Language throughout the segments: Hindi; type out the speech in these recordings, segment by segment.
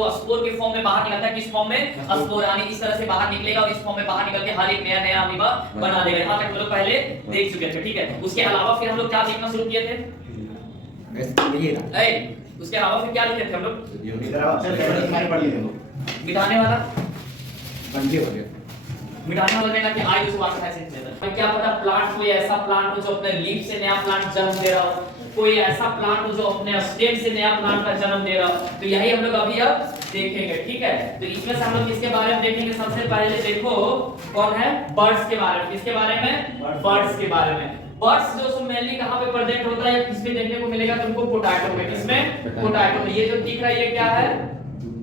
वो स्पोर के फॉर्म में बाहर निकलता है। किस फॉर्म में? स्पोर, यानी इस तरह से बाहर निकलेगा और इस फॉर्म में बाहर निकल के हर एक नया नया अमीबा बना देगा। यहाँ तक हम लोग पहले देख चुके थे, ठीक है। उसके अलावा फिर हम लोग क्या देखना शुरू किए थे? उसके अलावा फिर क्या लिखे थे हम लोग? मिटाने वाला मिटाने वाला का कि आई उस वाटर एसिड में क्या पता प्लांट कोई ऐसा प्लांट हो जो अपने लीफ से नया प्लांट जन्म दे रहा हो, कोई ऐसा प्लांट हो जो अपने स्टेम से नया प्लांट का जन्म दे रहा हो। तो यही हम लोग अभी अब देखेंगे, ठीक है। तो इसमें से हम लोग किसके बारे में देखेंगे? सबसे पहले देखो कौन है? बर्ड्स के बारे में। किसके बारे में? बर्ड्स के बारे में। बर्ड्स जो सो मेनली कहां पे प्रेजेंट होता है या किसमें देखने को मिलेगा तुमको? पोटैटो में। किसमें? पोटैटो में। ये जो दिख रहा है ये क्या है?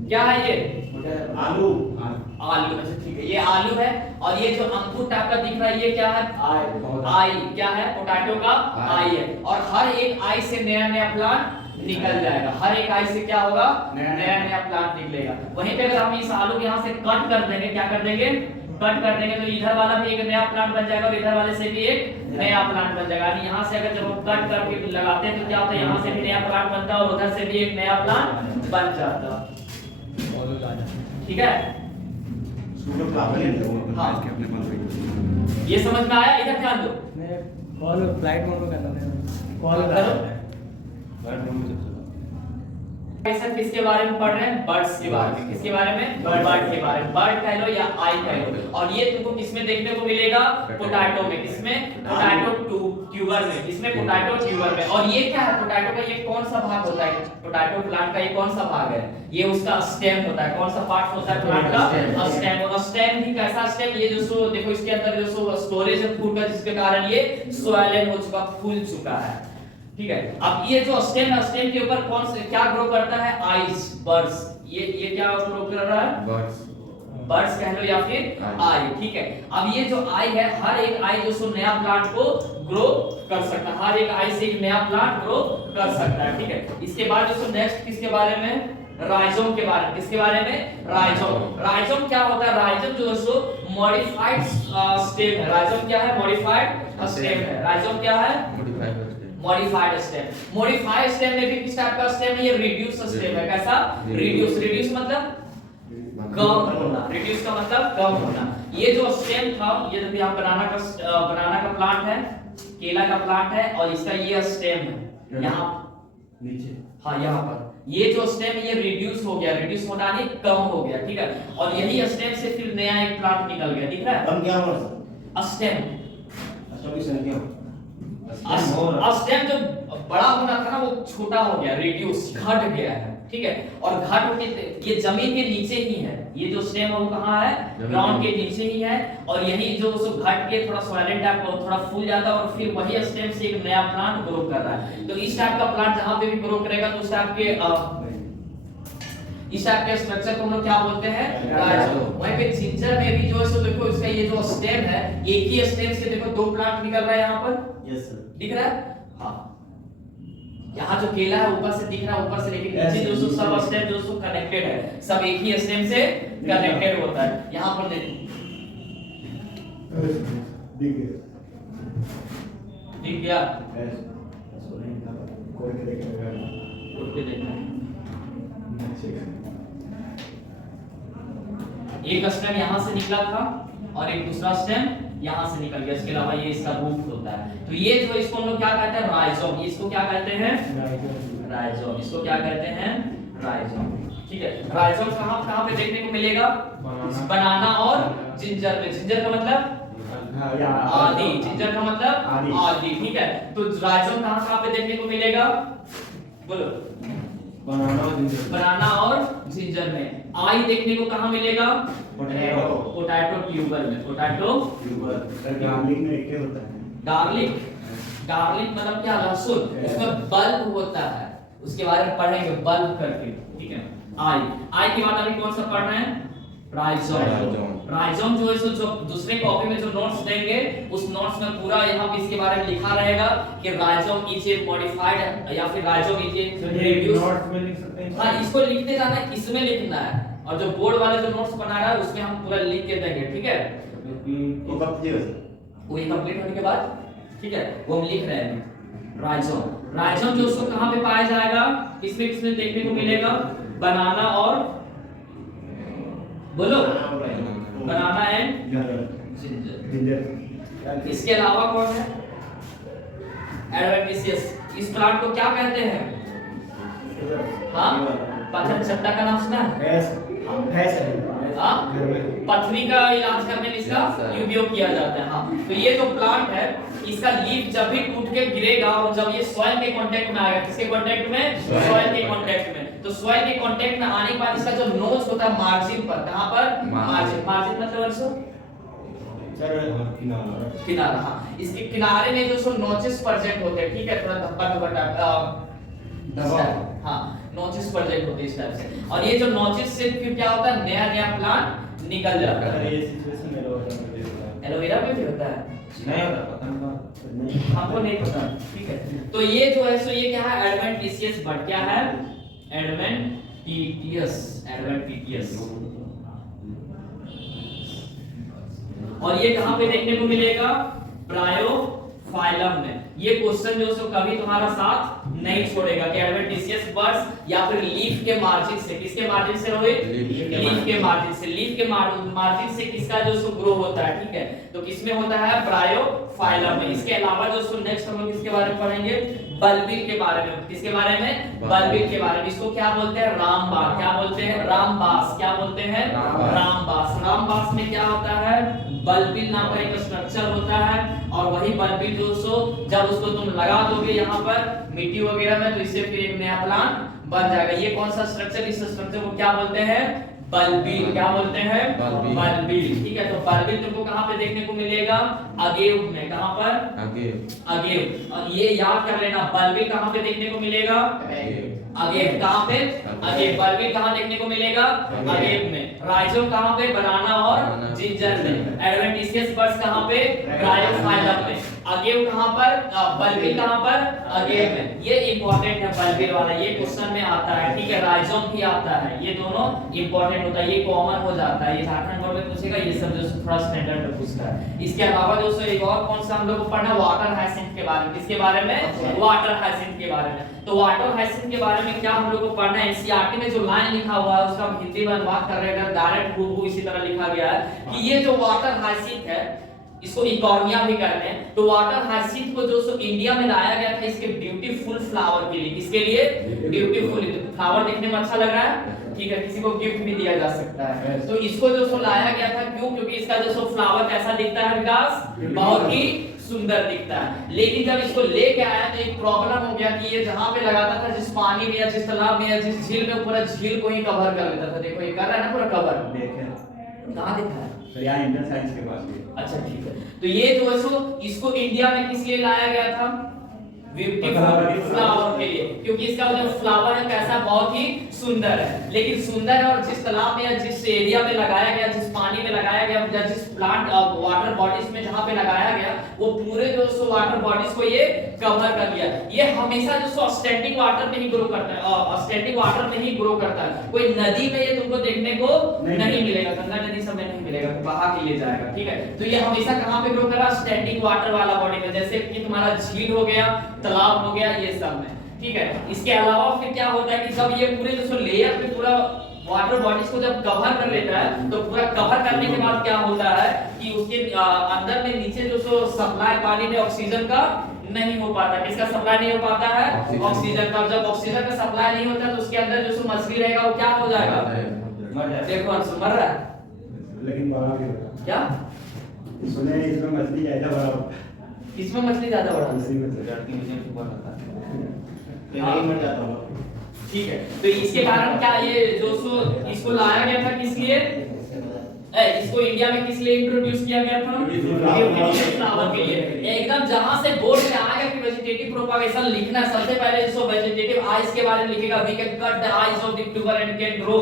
क्या है ये? आलू। आलू, अच्छा ठीक है, ये आलू है। और ये जो अंकुर टाइप का दिख रहा है ये क्या है? आई। क्या है? पोटैटो का आई है। और हर एक आई से नया नया प्लांट निकल जाएगा। हर एक आई से क्या होगा? नया नया प्लांट निकलेगा। वहीं पे अगर हम इस आलू को यहाँ से कट कर देंगे, क्या कर देंगे? कट कर देंगे, तो इधर वाला भी एक नया प्लांट बन जाएगा और इधर वाले से भी एक नया प्लांट बन जाएगा। यहाँ से अगर जब हम कट करके लगाते हैं तो क्या होता है? यहाँ से भी नया प्लांट बनता है और उधर से भी एक नया प्लांट बन जाता है, ठीक है। हाँ। ये समझ में आया? इधर ध्यान दो। कॉल फ्लाइट मोड में करना है। कॉल करो। सर किसके बारे में पढ़ रहे हैं? बर्ड्स के बारे में। किसके बारे में? बर्ड के बारे में। बर्ड कह लो या आई कह लो। और ये तुमको किसमें देखने को मिलेगा? पोटैटो में। किसमें? पोटैटो ट्यूबर में। किसमें? पोटैटो ट्यूबर में। और ये क्या है? पोटैटो का ये कौन सा भाग होता है? पोटैटो प्लांट का ये कौन सा भाग है? ये उसका स्टेम होता है। कौन सा पार्ट होता है प्लांट का? स्टेम। और स्टेम भी कैसा स्टेम? ये जो सो देखो इसके अंदर जो सो स्टोरेज है फूड का, जिसके कारण ये स्वैलन हो चुका, फूल चुका है, ठीक है। अब ये जो स्टेम है, स्टेम के ऊपर कौन से क्या ग्रो करता है? Eyes, birds. ये क्या ग्रो कर रहा है? बर्ड्स। बर्ड्स कह लो या फिर आई, ठीक है। अब ये जो आई है, हर एक आई जो सो नया प्लांट को ग्रो कर सकता है। हर एक आई से एक नया प्लांट ग्रो कर सकता है, ठीक है। इसके बाद जो सो नेक्स्ट किसके बारे में? राइजोम के बारे में। किसके बारे में? राइजोम। राइजोम क्या होता है? राइजोम जो सो मॉडिफाइड स्टेम है। राइजोम क्या है? मॉडिफाइड स्टेम है। राइजोम क्या है? Modified stem. मॉडिफाइड स्टेम में भी किस टाइप का स्टेम है? ये रिड्यूस स्टेम है। कैसा? रिड्यूस। रिड्यूस मतलब कम होना। रिड्यूस का मतलब कम होना। ये जो स्टेम था, ये देखिए यहाँ बनाना का प्लांट है, केला का प्लांट है और इसका ये स्टेम है यहाँ नीचे। हाँ यहाँ पर ये जो स्टेम ये रिड्यूस हो गया। रिड्यूस होना नहीं, कम हो गया, ठीक है। और यही स्टेम से फिर नया एक प्लांट निकल गया, दिख रहा है? हम क्या बोल सकते? स्टेम। अच्छा की संख्या। स्टेम जो बड़ा होना था ना वो छोटा हो गया, रिड्यूस, घट गया है, ठीक है। और घट होके ये जमीन के नीचे ही है। ये जो स्टेम है वो कहाँ है? ग्राउंड के नीचे ही है। और यही जो घट के थोड़ा सॉलिड टाइप का थोड़ा फूल जाता है और फिर वही स्टेम से एक नया प्लांट ग्रो कर रहा है। तो इस टाइप का प्लांट जहां पे भी ग्रो करेगा तो उस टाइप के इस टाइप के स्ट्रक्चर को हम लोग क्या बोलते हैं? राइजोम। वहीं पे जिंजर में भी जो है सो देखो इसका ये जो स्टेम है, एक ही स्टेम से देखो दो प्लांट निकल रहा है यहाँ पर। Yes sir. दिख रहा है? हाँ, यहाँ जो केला है ऊपर से दिख रहा है, ऊपर से, लेकिन नीचे जो सो सब स्टेम जो सो कनेक्टेड है, सब एक ही स्टेम से कनेक्टेड होता है। यहाँ पर देखो दिख गया? कोई देखेगा उठ के देखना। एक स्टेम यहाँ से निकला था और एक दूसरा स्टेम यहाँ से निकल गया। इसके अलावा ये इसका रूट होता है। तो ये जो इसको हम लोग क्या कहते हैं? राइजोम। इसको क्या कहते हैं? राइजोम। इसको क्या कहते हैं? राइजोम, ठीक है। राइजोम कहाँ पे देखने को मिलेगा? बनाना और जिंजर में। जिंजर का मतलब आदि। जिंजर का मतलब आदि, ठीक है। तो राइजोम कहाँ पे देखने को मिलेगा? बोलो। बनाना और जिंजर में। आई देखने को कहाँ मिलेगा? पोटैटो ट्यूबर में। Potato tuber. गार्लिक में क्या होता है? गार्लिक। गार्लिक मतलब क्या? लहसुन। उसमें बल्ब होता है, उसके बारे में पढ़ेंगे बल्ब करके, ठीक है। आई के बाद अभी कौन सा पढ़ रहे हैं? राइजोम। राइजोम जो है जो दूसरे कॉपी में जो नोट्स देंगे उस नोट्स में पूरा यहाँ पे इसके बारे में लिखा रहेगा कि राइजोम इज ए मॉडिफाइड या फिर rhizome is a reduce. Notes में लिख सकते हैं। हाँ, इसको लिखते जाना है, इसमें लिखना है। और जो बोर्ड वाले जो नोट्स बना रहा है उसमें हम पूरा लिख के देंगे, ठीक है। वो कब दिया सर? वो कंप्लीट होने के बाद, ठीक है, वो हम लिख रहे हैं। राइजोम। राइजोम जो उसको कहाँ पे पाया जाएगा? किसमें किसमें देखने को मिलेगा? बनाना और जिंजर। इसके अलावा कौन है? एडवेंटिशियस। इस प्लांट को क्या कहते हैं? हाँ, पत्थर चट्टा का नाम सुना है? हाँ, पथरी का इलाज करने में इसका उपयोग किया जाता है। हाँ, तो ये जो प्लांट है इसका लीफ जब भी टूट के गिरेगा और जब ये सॉइल के कांटेक्ट में आएगा, किसके कांटेक्ट में? सॉइल के कांटेक्ट में। तो सॉइल के कांटेक्ट में आने के बाद इसका जो नोच होता है मार्जिन पर, कहां पर? मार्जिन। मार्जिन मतलब अर्सो किनारा। हाँ, इसके किनारे में जो सो नोचेस प्रेजेंट होते हैं, ठीक है, थोड़ा धब्बा धब्बा टाइप। हाँ, नोचेस प्रेजेंट होते हैं इस टाइप से। और ये जो नोचेस से फिर क्या होता है? नया नया प्लांट निकल जाता है। ये सिचुएशन एलोवेरा में भी होता है, नहीं होता, पता नहीं। हमको नहीं पता, ठीक है। तो ये जो है सो ये क्या है? एडवेंटिशियस बट क्या है? एडवेंटिशियस। और ये कहां पे देखने को मिलेगा? ब्रायोफाइलम में। ये क्वेश्चन जो सो कभी तुम्हारा साथ नहीं छोड़ेगा कि एडवेंटिशियस बर्ड्स या फिर लीफ के मार्जिन से, किसके मार्जिन से रोहित? लीफ के मार्जिन से। लीफ के मार्जिन से किसका जो सो ग्रो होता है, ठीक है, तो किसमें होता है? ब्रायोफाइलम में। इसके अलावा जो सो नेक्स्ट हम लोग किसके बारे में पढ़ेंगे? बल्बिल के बारे में। किसके बारे में? बल्बिल के बारे में। इसको क्या बोलते हैं? रामबास। क्या बोलते हैं? रामबास। क्या बोलते हैं? रामबास। रामबास में क्या होता है? बल्बिल नाम का एक स्ट्रक्चर होता है और वही बल्बिल जो सो जब उसको तुम लगा दोगे यहाँ पर मिट्टी वगैरह में तो इससे फिर एक नया प्लांट बन जाएगा। ये कौन सा स्ट्रक्चर? इस स्ट्रक्चर को क्या बोलते हैं? बल्बिल। क्या बोलते हैं? बल्बिल। ठीक है, तो बल्बिल तुमको कहां पे देखने को मिलेगा? अगेव में। कहां पर? अगेव। और ये याद कर लेना, बल्बिल कहां पे देखने को मिलेगा? अगेव। कहां पे? अगेव। बल्बिल कहां देखने को मिलेगा? अगेव में। राइजोम कहां पे? बनाना और जिंजर में। एडवेंटिशियस बर्ड्स कहां पे? ब्रायोफाइलम में। अगेव कहां पर? बल्बिल कहां पर? अगेव में। ये इंपॉर्टेंट है बल्बिल वाला, ये क्वेश्चन में आता है, ठीक है। राइजोम भी आता है, ये दोनों इंपॉर्टेंट होता है, ये कॉमन हो जाता है। ये झारखंड बोर्ड में पूछेगा, ये सब जो थोड़ा स्टैंडर्ड में पूछता है। इसके अलावा दोस्तों एक और कौन सा हम लोग को पढ़ना? वाटर हाइसिंथ के बारे में। किसके बारे में? वाटर हाइसिंथ के बारे में। तो वाटर हाइसिंथ के बारे में क्या हम लोग को पढ़ना है? एनसीईआरटी में जो लाइन लिखा हुआ है उसका हम हिंदी में अनुवाद कर रहे हैं, डायरेक्ट हूबहू इसी तरह लिखा गया है कि ये जो वाटर हाइसिंथ है इसको इकॉर्निया भी कहते हैं। तो वाटर हाइसिंथ को जो सो इंडिया में लाया गया था इसके ब्यूटीफुल फ्लावर के लिए। किसके लिए? ब्यूटीफुल फ्लावर देखने में अच्छा लग रहा है, ठीक है, किसी को गिफ्ट भी दिया जा सकता है। तो इसको जो सो लाया गया था, क्यों? क्योंकि इसका जो सो फ्लावर कैसा दिखता है विकास? बहुत ही सुंदर दिखता है। लेकिन जब इसको लेके आया तो एक प्रॉब्लम हो गया कि ये जहां पे लगाता था, जिस पानी में या जिस तालाब में या जिस झील में, पूरा झील को ही कवर कर लेता था। देखो ये कर रहा है ना पूरा कवर। देखें कहां दिखा है? तो यहाँ इंटर साइंस के पास भी। अच्छा ठीक है, तो ये जो है सो इसको इंडिया में किस लिए लाया गया था? ब्यूटीफुल फ्लावर के लिए, क्योंकि इसका जो फ्लावर है कैसा? बहुत ही सुंदर है। लेकिन सुंदर है और जिस तालाब में या जिस एरिया में लगाया गया, जिस पानी में लगाया गया या जिस प्लांट वाटर बॉडीज में जहां पे लगाया गया, वो पूरे जो सो वाटर बॉडीज को ये कवर कर लिया। ये हमेशा जो सो स्टैंडिंग वाटर में ही ग्रो करता है, स्टैंडिंग वाटर में ही ग्रो करता है। कोई नदी में ये तुमको देखने को नहीं मिलेगा, गंगा नदी सब में नहीं मिलेगा, बहा के ले जाएगा, ठीक है। तो ये हमेशा कहां पे ग्रो कर रहा है? स्टैंडिंग वाटर वाला बॉडी में, जैसे कि तुम्हारा झील हो गया, तालाब हो गया, ये सब में, ठीक है। इसके अलावा फिर क्या होता है कि जब ये पूरे जो सो लेयर पे पूरा वाटर बॉडीज को जब कवर कर लेता है तो पूरा कवर करने के बाद क्या होता है कि उसके अंदर में नीचे जो सो सप्लाई पानी में ऑक्सीजन का नहीं हो पाता। किसका सप्लाई नहीं हो पाता है? ऑक्सीजन का। जब ऑक्सीजन का सप्लाई नहीं होता तो उसके अंदर जो सो मछली रहेगा वो क्या हो जाएगा? मर जाएगा। देखो अंशु मर रहा है लेकिन बड़ा भी होता क्या? सुने इसमें मछली ज्यादा बड़ा होता है। इसमें मछली ज्यादा बड़ा होता है। मछली में से जाती है, मुझे सुबह आता है। नहीं मर जाता होगा। ठीक है, तो इसके कारण क्या ये जो सो इसको लाया गया था किस लिए? इसको इंडिया में किस लिए इंट्रोड्यूस किया गया था? फ्लावर के लिए। एकदम जहां से बोर्ड में आएगा कि वेजिटेटिव प्रोपागेशन लिखना है, सबसे पहले जो वेजिटेटिव आइज के बारे में लिखेगा। We can cut the eyes of the tuber and can grow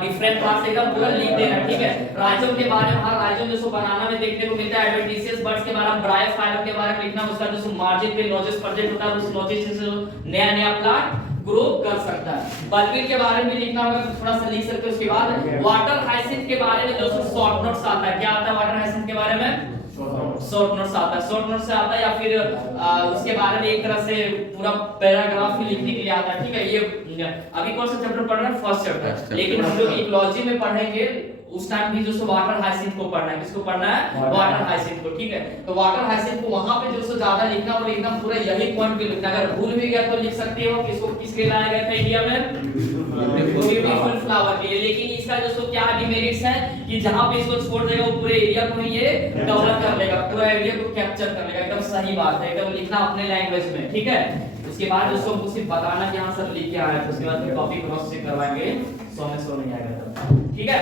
different plants, एकदम पूरा लिख देना, ठीक है। राइजोम के बारे में, हर राइजोम जो बनाना में देखने को मिलता है। एडवेंटिशियस बर्ड्स के बारे में, ब्रायोफाइलम के बारे में लिखना, उसका जो मार्जिन पे नोचेस प्रेजेंट होता है, उस नोचेस से नया नया प्लांट ग्रो कर सकता है। बल्बिल के बारे में लिखना होगा तो थोड़ा सा लिख सकते हो। उसके बाद वाटर हाइसिंथ के बारे में जो शॉर्ट नोट्स आता है, क्या आता है वाटर हाइसिंथ के बारे में? शॉर्ट नोट से आता है, शॉर्ट नोट से आता है, या फिर उसके बारे में एक तरह से पूरा पैराग्राफ ही लिखने के लिए आता है, ठीक है। ये अभी कौन सा चैप्टर पढ़ रहे हैं? First chapter. लेकिन हम लोग इकोलॉजी में पढ़ेंगे उस टाइम भी जो सो वाटर हाइसिंथ को पढ़ना है। किसको पढ़ना है? वाटर हाइसिंथ को, ठीक है। तो वाटर हाइसिंथ को वहां पे जो सो ज्यादा लिखना और एकदम पूरा यही पॉइंट पे लिखना। अगर भूल भी गया तो लिख सकते हो कि इसको किस लिए लाया गया था इंडिया में? ब्यूटीफुल फ्लावर के लिए। लेकिन इसका जो सो क्या डिमेरिट्स है कि जहां पे इसको छोड़ देगा वो पूरे एरिया को ये कवर कर लेगा, पूरा एरिया को कैप्चर कर लेगा। एकदम सही बात है, एकदम लिखना अपने लैंग्वेज में, ठीक है। उसके बाद उसको हमको सिर्फ बताना कि हां सर लिख के आया है, उसके बाद कॉपी क्रॉस चेक करवाएंगे, 100 में 100 नहीं आएगा, ठीक है।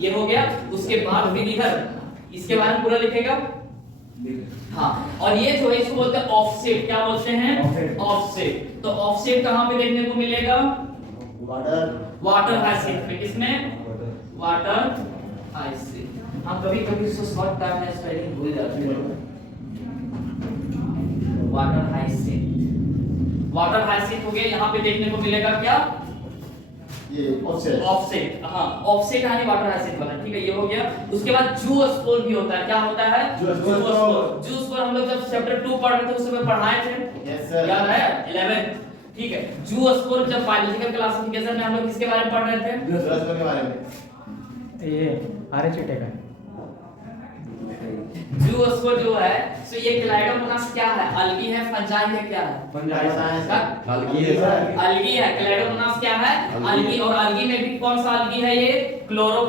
ये हो गया। उसके बाद फिर इधर इसके बारे में पूरा लिखेगा। हाँ, और ये जो है इसको बोलते हैं ऑफसेट। क्या बोलते हैं? ऑफसेट। तो ऑफसेट कहां पे देखने को मिलेगा? वाटर हाइसिंथ पे। किसमें? Water hyacinth. हम कभी-कभी इसको शॉर्ट टर्म में स्पेलिंग भूल जाते हैं। वाटर हाइसिंथ, वाटर हाइसिंथ हो गया। यहाँ पे देखने को मिलेगा क्या? ये ऑफसेट। ऑफसेट, हाँ, ऑफसेट यानी वाटर हाइसिंथ वाला, ठीक है। ये हो गया। उसके बाद जूस्पोर भी होता है। क्या होता है? जूस्पोर। जूस्पोर हम लोग जब चैप्टर 2 पढ़ रहे थे उस समय पढ़ाए थे, यस सर, याद है? 11, ठीक है। जूस्पोर जब बायोलॉजिकल क्लासिफिकेशन में हम लोग किसके बारे में पढ़ रहे थे? जूस्पोर के बारे में। ये आरएचए का जूस्पोर जो है सो ये क्लाइडोमोनास क्या है? अलगी है, फंजाई है, क्या है? फंजाई है। अलगी है सर। अलगी है। क्लाइडोमोनास क्या है? अलगी। और अलगी में भी कौन सा अलगी है? ये क्लोरो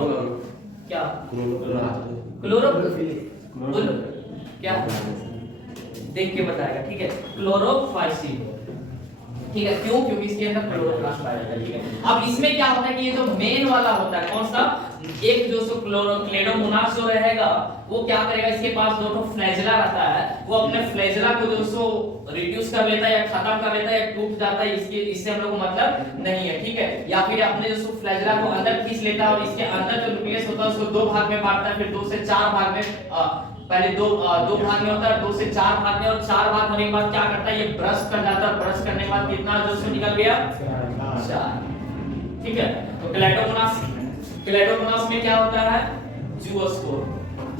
क्या? क्लोरोफिल क्या? देख के बताएगा, ठीक है। क्लोरोफाइसिन, ठीक है। क्यों? क्योंकि इसके अंदर क्लोरोप्लास्ट पाया जाता है, ठीक है। अब इसमें क्या होता है कि ये जो मेन वाला होता है, कौन सा? एक जो सो क्लेडोमोनास जो रहेगा वो क्या करेगा? इसके पास दो फ्लैजेला रहता है, वो अपने फ्लैजेला को जो सो रिड्यूस कर लेता है या खत्म कर लेता है या टूट जाता है। इससे हम लोग को मतलब नहीं है, ठीक है। या फिर अपने जो सो फ्लैजेला को अंदर खींच लेता है और इसके अंदर जो न्यूक्लियस होता है उसको 2 भाग में बांटता है, फिर 2 से 4 भाग में, पहले दो भाग में होता है, 2 से 4 भाग में, और 4 भाग होने के बाद क्या करता है? ये ब्रश कर जाता है। ब्रश करने के बाद कितना जो सो निकल गया? 4, ठीक है। तो क्लेडोमोनास में क्या होता है? जूस्पोर।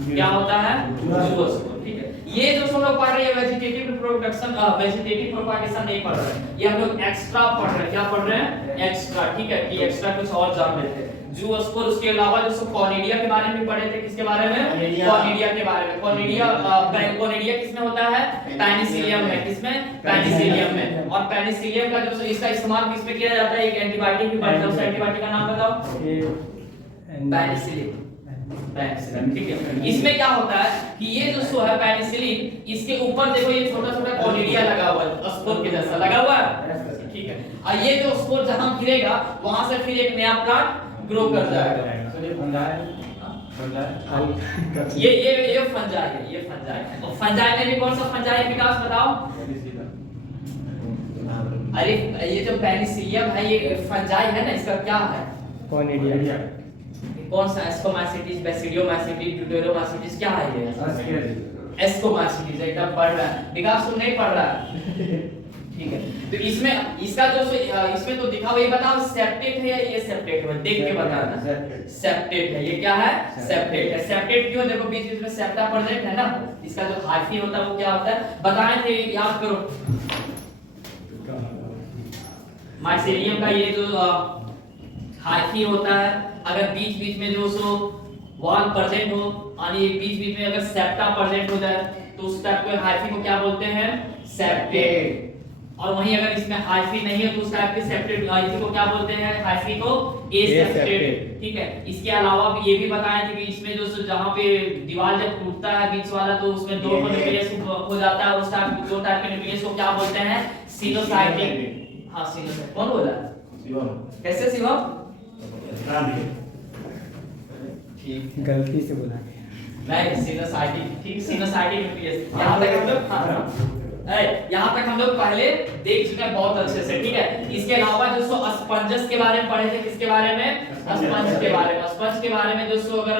क्या होता है? जूस्पोर, ठीक है। ये जो सब लोग पढ़ रहे हैं वेजिटेटिव रिप्रोडक्शन, वेजिटेटिव प्रोपागेशन नहीं पढ़ रहे हैं, ये हम लोग एक्स्ट्रा पढ़ रहे हैं। क्या पढ़ रहे हैं? एक्स्ट्रा, ठीक है। कि एक्स्ट्रा कुछ और जान लेते हैं। जूस्पोर, उसके अलावा जो सब कॉनिडिया के बारे में पढ़े थे। किसके बारे में? कॉनिडिया के बारे में। कॉनिडिया किसमें होता है? पेनिसिलियम में। किसमें? पेनिसिलियम में। और पेनिसिलियम का जो इसका इस्तेमाल किसमें किया जाता है? एक एंटीबायोटिक भी बनता है, उस एंटीबायोटिक का नाम बताओ। पेनिसिलिन, ठीक है। इसमें क्या होता है कि ये जो सो है पेनिसिलिन, इसके ऊपर देखो ये छोटा-छोटा कॉनिडिया लगा हुआ है, स्पोर के जैसा लगा हुआ है, ठीक है। और ये जो स्पोर जहां गिरेगा वहां से फिर एक नया प्लांट ग्रो कर जाएगा। ये फंजाई ये फंजाई है, ये फंजाई है। और फंजाई में भी कौन सा फंजाई विकास बताओ? अरे ये जो पेनिसिलियम है ये फंजाई है ना, इसका क्या है? कॉनिडिया। कौन सा? एस्कोमाइसिटिस, बेसिडियोमाइसिटिस, ड्यूटेरोमाइसिटिस, क्या है ये? एस्कोमाइसिटिस। एकदम पढ़ रहा है विकास, तुम नहीं पढ़ रहा है, ठीक है। तो इसमें इसका जो इसमें तो दिखा हुआ, ये बताओ सेप्टेट है या ये सेप्टेट है? देख के बताना। सेप्टेट है। ये क्या है? सेप्टेट है। सेप्टेट क्यों? देखो बीच बीच में सेप्टा प्रेजेंट है ना, इसका जो हाइफी होता है वो क्या होता है? बताए थे, याद करो। माइसेरियम का ये जो हाइफी होता है, अगर बीच बीच में जो सो वॉल प्रेजेंट हो और ये बीच बीच में अगर सेप्टा प्रेजेंट हो जाए तो उस टाइप के हाइफी को क्या बोलते हैं? सेप्टेट। और वहीं अगर इसमें हाइफी नहीं है तो उस टाइप के सेप्टेट हाइफी को क्या बोलते हैं? हाइफी को एसेप्टेट, ठीक है। इसके अलावा भी ये भी बताएं थे कि इसमें जो जहां पे दीवार जब टूटता है बीच वाला तो उसमें 2 न्यूक्लियस हो जाता है, उस टाइप 2 टाइप के न्यूक्लियस को क्या बोलते हैं? सिनोसाइटिक। हां, सिनोसाइटिक। कौन बोला? शिवम। कैसे शिवम? ठीक, गलती से बोला गया। मैं सिनोसाइटिक, ठीक, सिनोसाइटिक न्यूक्लियस। यहां तक हम लोग यहाँ तक हम लोग पहले देख चुके हैं बहुत अच्छे से, ठीक है। इसके अलावा जो सो स्पंजस के बारे में पढ़े थे। किसके बारे में? स्पंज के बारे में। स्पंज के बारे में जो सो अगर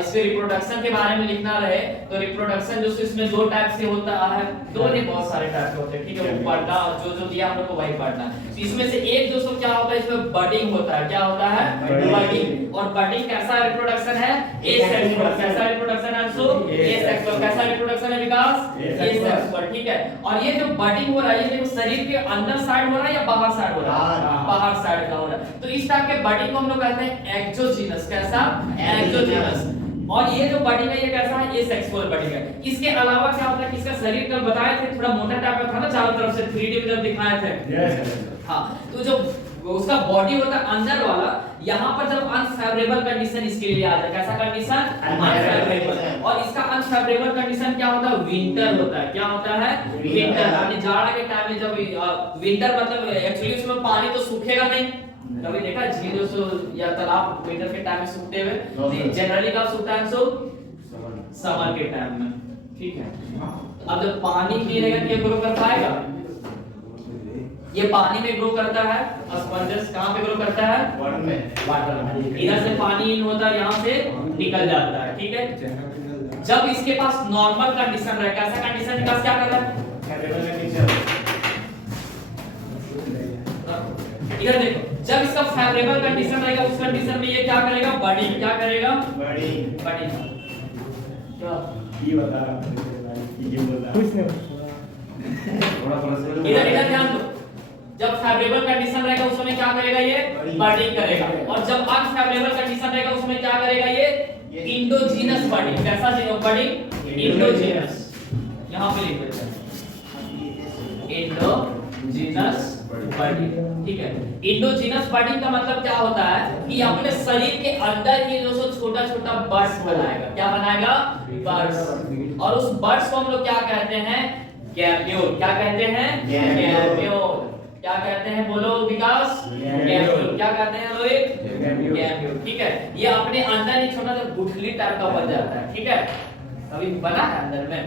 इसमें रिप्रोडक्शन के बारे में लिखना रहे तो रिप्रोडक्शन जो सो इसमें 2 टाइप से होता है, 2 नहीं बहुत सारे टाइप के होते हैं, ठीक है। वो पढ़ना और जो दिया हम लोग को वही पढ़ना है। इसमें से एक जो सो क्या होता है, इसमें बडिंग होता है। क्या होता है? बडिंग। और बडिंग कैसा रिप्रोडक्शन है? एसेक्सुअल। कैसा रिप्रोडक्शन है अंशु? एसेक्सुअल। कैसा रिप्रोडक्शन है विकास? एसेक्सुअल। ठीक है। और ये जो बडिंग हो रहा है ये देखो शरीर के अंदर साइड हो रहा है या बाहर साइड हो रहा है? बाहर साइड का हो रहा है। तो इस टाइप के बडिंग को हम लोग कहते हैं एक्सोजीनस। कैसा? एक्सोजीनस। और ये जो बडिंग है ये कैसा है? ये सेक्सुअल बडिंग है। इसके अलावा क्या होता है कि इसका शरीर कल बताए थे थोड़ा मोटा टाइप का था ना, चारों तरफ से 3D में जब दिखाए थे। हाँ, तो जो उसका बॉडी होता है अंदर वाला, यहाँ पर जब अनफेवरेबल कंडीशन इसके लिए आ जाए, कैसा कंडीशन? अनफेवरेबल। और इसका अनफेवरेबल कंडीशन क्या होता है? विंटर होता है। क्या होता है? विंटर। यानी जाड़ा के टाइम में जब विंटर मतलब एक्चुअली उसमें पानी तो सूखेगा नहीं। कभी देखा झील या तालाब विंटर के टाइम में सूखते हुए? जनरली कब सूखता है सो? समर के टाइम में। ठीक है। अब जब पानी पी रहेगा तो ये ग्रो कर पाएगा? ये पानी में ग्रो करता है। स्पंजेस कहां पे ग्रो करता है? वाटर में। वाटर में। इधर से पानी इन होता है, यहां से निकल जाता है। ठीक है। जब इसके पास नॉर्मल कंडीशन रहे, कैसा कंडीशन विकास क्या कर रहा है? इधर देखो, जब इसका फेवरेबल कंडीशन रहेगा उस कंडीशन में ये क्या करेगा? बडिंग। क्या करेगा? बडिंग। बडिंग। ये बता कुछ नहीं। इधर ध्यान दो, जब फेवरेबल कंडीशन रहेगा उस समय क्या करेगा? ये बडिंग करेगा। और जब अनफेवरेबल कंडीशन रहेगा उसमें क्या करेगा? ये इंडोजीनस बडिंग। कैसा बडिंग? इंडोजीनस। यहां पे लिख देते हैं इंडोजीनस बडिंग। ठीक है। इंडोजीनस बडिंग का मतलब क्या होता है कि अपने शरीर के अंदर ही जो सो छोटा छोटा बर्ड्स बनाएगा। क्या बनाएगा? बर्ड्स। और उस बर्ड्स को हम लोग क्या कहते हैं? गैम्यूल। क्या कहते हैं? गैम्यूल। क्या कहते हैं? बोलो विकास। गैम्यूल। क्या कहते हैं रोहित? गैम्यूल। ठीक है। ये अपने अंदर ही छोटा सा गुठली टाइप का बन जाता है। ठीक है। अभी बना है अंदर में,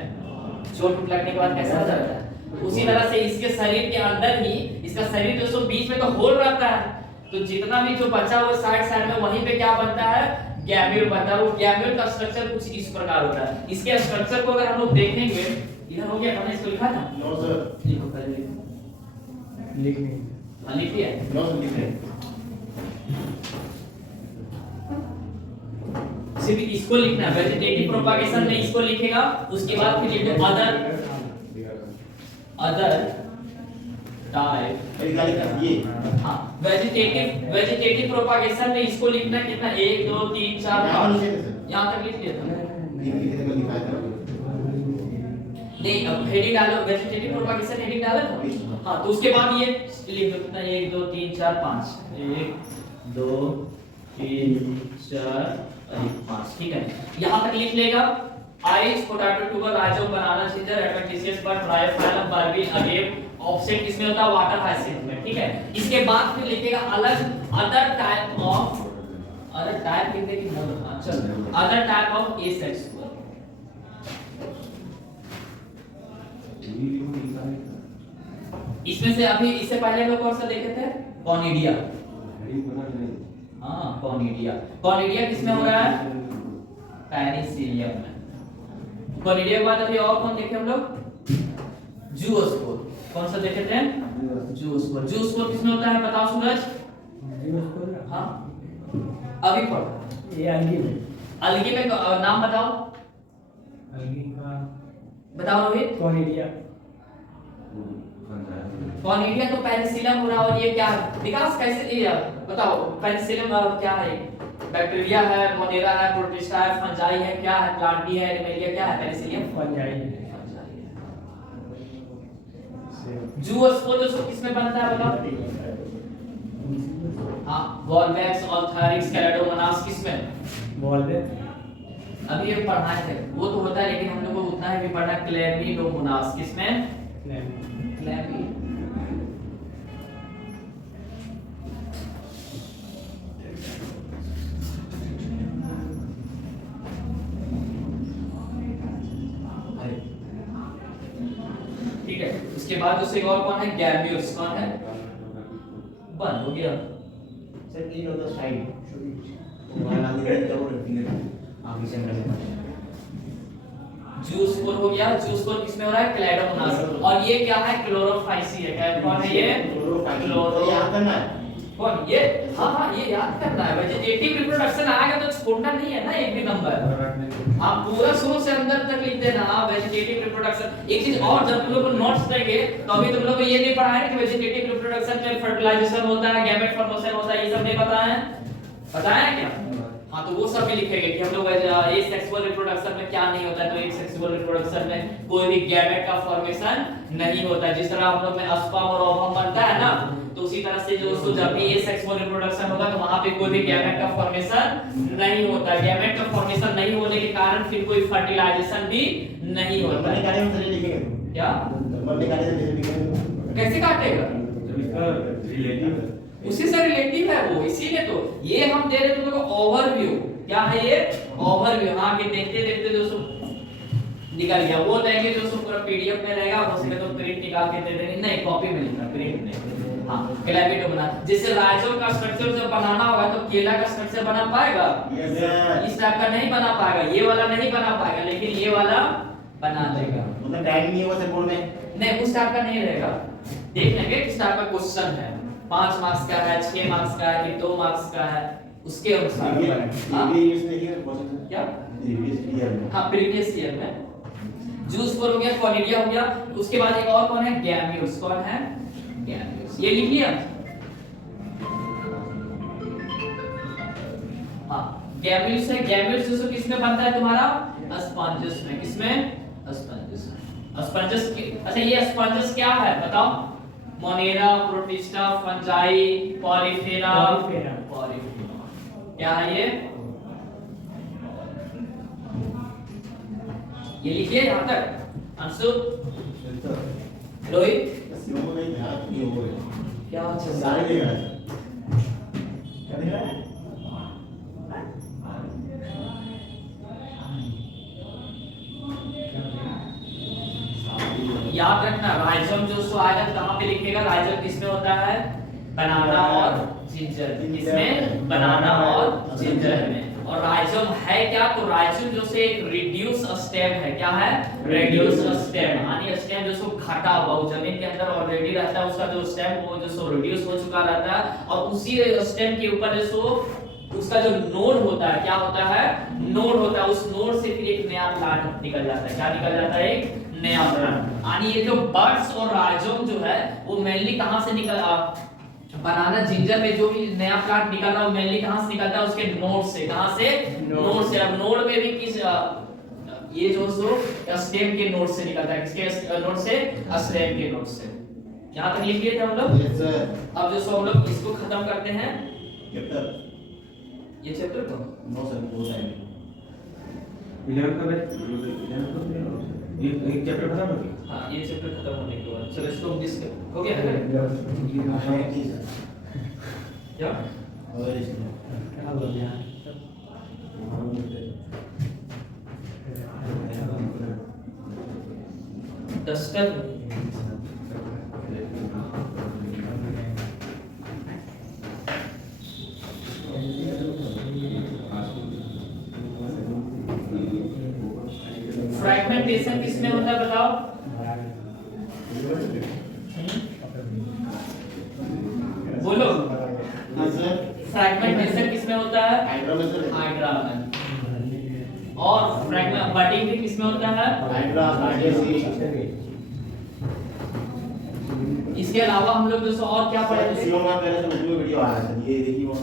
चोट लगने के बाद कैसा हो जाता है? उसी तरह से इसके शरीर के अंदर ही इसका शरीर जो सो बीच में तो होल रहता है, तो जितना भी जो बचा हुआ साइड साइड में वहीं पे क्या बनता है? गैम्यूल बनता है। वो गैम्यूल का स्ट्रक्चर कुछ इस प्रकार होता है। इसके स्ट्रक्चर को अगर हम लोग देखेंगे, इधर हो गया, हमने इसको लिखा था? No sir. लिखो पहले लिखो। लिख नहीं। हां लिख दिया। नो सर लिख रहे। सिर्फ इसको लिखना है। वेजिटेटिव प्रोपागेशन में इसको लिखेगा, उसके बाद फिर लिखो अदर टाइप। ये हाँ, वेजिटेटिव प्रोपागेशन में इसको लिखना कितना? 1 2 3 4 5 यहाँ तक लिख लिया था। नहीं, अब हेडिंग डालो, वेजिटेटिव प्रोपागेशन हेडिंग डाला था। हाँ, तो उसके बाद ये लिख दो कितना? 1 2 3 4 5 1 2 3 4 5। ठीक है। यहाँ तक लिख लेगा। Eyes, potato, tuber, rhizome, banana, ginger, adventitious, but, bryophyllum, verbena, agave, offset किसमें होता है? वाटर हाइसिंथ में। ठीक है। इसके बाद फिर लिखेगा अलग other type of, other type लिख देगी ना। अच्छा, अदर टाइप ऑफ एसेक्सुअल। इसमें से अभी इससे पहले लोग कौन सा देखे थे? कॉनिडिया। हाँ, कॉनिडिया। कॉनिडिया किसमें हो रहा है? पेनिसिलियम में। कॉनिडिया के बाद अभी और कौन देखे हम लोग? जूओस्पोर। कौन सा देखे थे? जूओस्पोर। जूओस्पोर किसमें होता है बताओ सूरज? हाँ, अभी पढ़ो। ये अलगी में। अलगी में नाम बताओ। अलगी का बताओ रोहित। कॉनिडिया। कॉनिडिया तो पेनिसिलियम हो रहा। और ये क्या विकास कैसे ये बताओ? पेनिसिलियम क्या है? बैक्टीरिया है, मोनेरा है, प्रोटिस्टा है, फंजाई है, क्या है? प्लांटी है, एनिमेलिया, क्या है? पेनिसिलियम फंजाई है। जूओस्पोर जो किसमें बनता है बताओ? हाँ, वॉल्वैक्स, ऑर्थरिक्स, कैलेडोमोनास किसमें? वॉल्वैक्स। अभी ये पढ़ाए थे, वो तो होता है लेकिन हम लोग को उतना है भी पढ़ना। क्लेमिडोमोनास किसमें? क्लेमी। ठीक है। उसके बाद दूसरे और कौन है? गैम्यूल्स। कौन है? बंद हो गया। Sir in on the side वहां आगे जरूर फिंगर आगे से अंदर जूओस्पोर हो गया। जूओस्पोर किसमें हो रहा है? क्लेडोमोनास। और ये क्या है? क्लोरोफाइसी है। क्या कौन है ये? क्लोरोफाइसी। क्लोरो। ये आता ना कौन ये? हाँ ये याद करना है। वेजिटेटिव रिप्रोडक्शन आएगा तो छोड़ना नहीं है ना एक भी नंबर। आप पूरा शुरू से अंदर तक लिख देना वेजिटेटिव रिप्रोडक्शन। एक चीज और, जब तुम लोग को नोट्स देंगे तो अभी तुम लोग को ये नहीं पढ़ा है कि वेजिटेटिव रिप्रोडक्शन में फर्टिलाइजेशन होता है, गैमेट फॉर्मेशन होता है, ये सब नहीं पता है? पता है क्या? हाँ तो वो सब भी लिखेंगे कि हम लोग ये सेक्सुअल रिप्रोडक्शन में क्या नहीं होता है। तो एक सेक्सुअल रिप्रोडक्शन में कोई भी गैमेट का फॉर्मेशन नहीं होता है। जिस तरह हम लोग में स्पर्म और ओवम बनता है ना, तो उसी तरह से दोस्तों जब भी ये सेक्सुअल रिप्रोडक्शन होगा तो वहां पे कोई भी गैमेट का फॉर्मेशन नहीं होता है। गैमेट का फॉर्मेशन नहीं होने के कारण फिर कोई फर्टिलाइजेशन भी नहीं होता है। क्या कैसे काटेगा? उसी से रिलेटिव है वो, इसीलिए तो ये हम दे रहे तुम लोग को ओवरव्यू। क्या है ये? ओवरव्यू। हाँ कि देखते देखते दोस्तों निकल गया। वो देंगे दोस्तों पूरा पीडीएफ में रहेगा, उसमें तो प्रिंट निकाल के दे देंगे। नहीं कॉपी में लिखना, प्रिंट नहीं। हाँ क्लैमिडो बना, जैसे राइजोम का स्ट्रक्चर जब बनाना होगा तो केला का स्ट्रक्चर बना पाएगा? इस टाइप का नहीं बना पाएगा, ये वाला नहीं बना पाएगा, लेकिन ये वाला बना देगा। मतलब टाइम नहीं होगा सर बोर्ड में? नहीं उस टाइप का नहीं रहेगा। देख लेंगे किस टाइप का क्वेश्चन है, 5 मार्क्स का है, 6 मार्क्स का है, 2 मार्क्स का है, उसके अनुसार। क्या? हाँ प्रीवियस ईयर में जूस फॉर हो गया, क्वालिडिया हो गया। उसके बाद एक और कौन है? गैम्यूल्स। कौन है? गैम्यूल्स। ये लिख लिया? हाँ गैम्यूल्स है। गैम्यूल्स दोस्तों किसमें बनता है तुम्हारा? स्पॉन्जस में। किसमें? स्पॉन्जस। स्पॉन्जस अच्छा ये स्पॉन्जस क्या है बताओ? Monera, protista, fungi, Porifera. क्या है ये? ये लिखिए यहां तक। अंशु, रोहित, क्या चल रहा है? याद रखना राइजोम जो सो आएगा कहां पे लिखेगा? राइजोम किसमें होता है? बनाना और जिंजर। किसमें? बनाना और जिंजर में। और राइजोम है क्या? तो राइजोम जो से एक रिड्यूस स्टेम है। क्या है? Reduce stem. यानी स्टेम जो सो घटा हुआ वो जमीन के अंदर ऑलरेडी रहता है, उसका जो स्टेम वो जो सो रिड्यूस हो चुका रहता है, और उसी स्टेम के ऊपर जो सो उसका जो नोड होता है, क्या होता है? नोड होता है। उस नोड से फिर एक नया प्लांट निकल जाता है। क्या निकल जाता है? एक नया प्लांट। यानी ये जो बड्स और राइजोम जो है वो मेनली कहां से निकल बनाना जिंजर में जो भी नया प्लांट निकल रहा है वो मेनली कहां से निकलता है? उसके नोड से। कहां से? नोड से। अब नोड में भी किस ये जो सो स्टेम के नोड से निकलता है। किसके नोड से? स्टेम के नोड से। यहां तक लिख लिए थे हम लोग? Yes sir. अब जो सो हम लोग इसको खत्म करते हैं चैप्टर ये चैप्टर को। नो सर वो टाइम 11 का बैच एक चैप्टर खत्म हो गया। हां ये चैप्टर खत्म होने के बाद चलो इसको डिस्कस हो गया है क्या? और इसमें क्या हो गया? डस्टर फ्रैगमेंटेशन किसमें होता है बताओ? बोलो। हाँ सर। फ्रैगमेंटेशन किसमें होता है? हाइड्रा में सर। हाइड्रा में। और फ्रैगमेंट बटिंग भी किसमें होता है? हाइड्रा कार्डियसी। इसके अलावा हम लोग दोस्तों और क्या पढ़े थे? सीओ में पहले से वीडियो आ रहा है। ये देखिए वो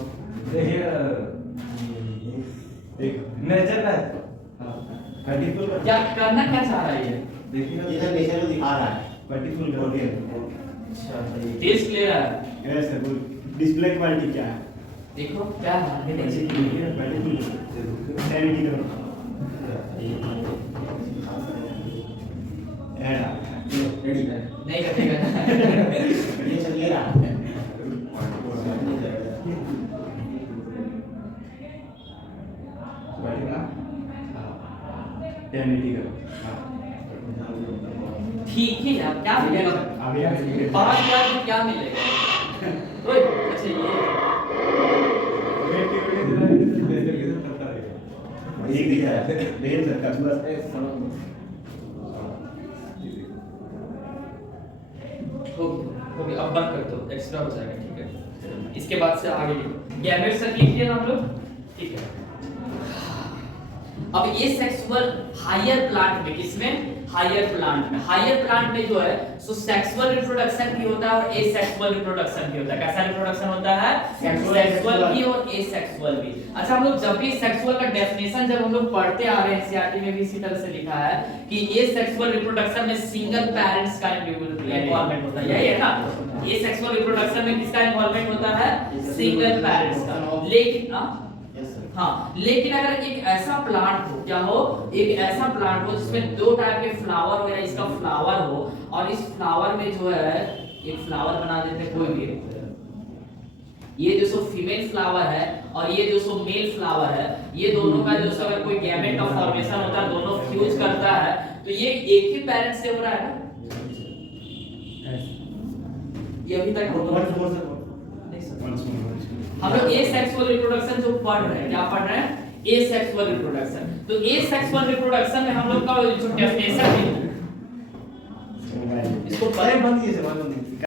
एक नेचर का मल्टीपल क्या करना क्या चाह रहा है ये? देखिए ये सर नेचर को दिखा रहा है। Multiple protein. अच्छा टेस्ट ले रहा है। Yes sir. डिस्प्ले क्वालिटी क्या है? देखो क्या है आगे देखिए। मल्टीपल क्लैरिटी करो। रेडी है। नहीं कटेगा। ये सर ये रहा है। ठीक ही है। क्या मिलेगा? 5,000 में क्या मिलेगा? ओए अच्छा ये एक दिखा है। लेकिन सर का बस हो गया अब बंद कर दो, एक्स्ट्रा हो जाएगा। ठीक है। इसके बाद से आगे गैमेट्स तक लिख लिया हम लोग, ठीक है। अब ये सेक्सुअल हायर प्लांट में, किसमें? हायर प्लांट में। हायर प्लांट में जो है सो सेक्सुअल रिप्रोडक्शन भी होता है और एसेक्सुअल रिप्रोडक्शन भी होता है। कैसा रिप्रोडक्शन होता है? सेक्सुअल भी और एसेक्सुअल भी। अच्छा, हम लोग जब भी सेक्सुअल का डेफिनेशन जब हम लोग पढ़ते आ रहे हैं, एनसीईआरटी में भी इसी तरह से लिखा है कि ये सेक्सुअल रिप्रोडक्शन में सिंगल पेरेंट्स का इन्वॉल्वमेंट होता है, यही है ना? ये सेक्सुअल रिप्रोडक्शन में किसका इन्वॉल्वमेंट होता है? सिंगल पेरेंट्स का। लेकिन हाँ, लेकिन अगर एक ऐसा प्लांट हो, क्या हो? एक ऐसा प्लांट हो जिसमें दो टाइप के फ्लावर हो या इसका फ्लावर हो, और इस फ्लावर में जो है एक फ्लावर बना देते हैं कोई भी, ये जो सो फीमेल फ्लावर है और ये जो सो मेल फ्लावर है, ये दोनों का जो सो अगर कोई गैमेट का फॉर्मेशन होता है, दोनों फ्यूज करता है, तो ये एक ही पेरेंट से हो रहा है ना? ये अभी तक हम लोग एसेक्सुअल रिप्रोडक्शन जो पढ़ रहे हैं, क्या पढ़ रहे हैं? Asexual reproduction. तो एसेक्सुअल रिप्रोडक्शन में हम लोग का जो डेफिनेशन है, इसको अरे बंद कीजिए, बंद कीजिए।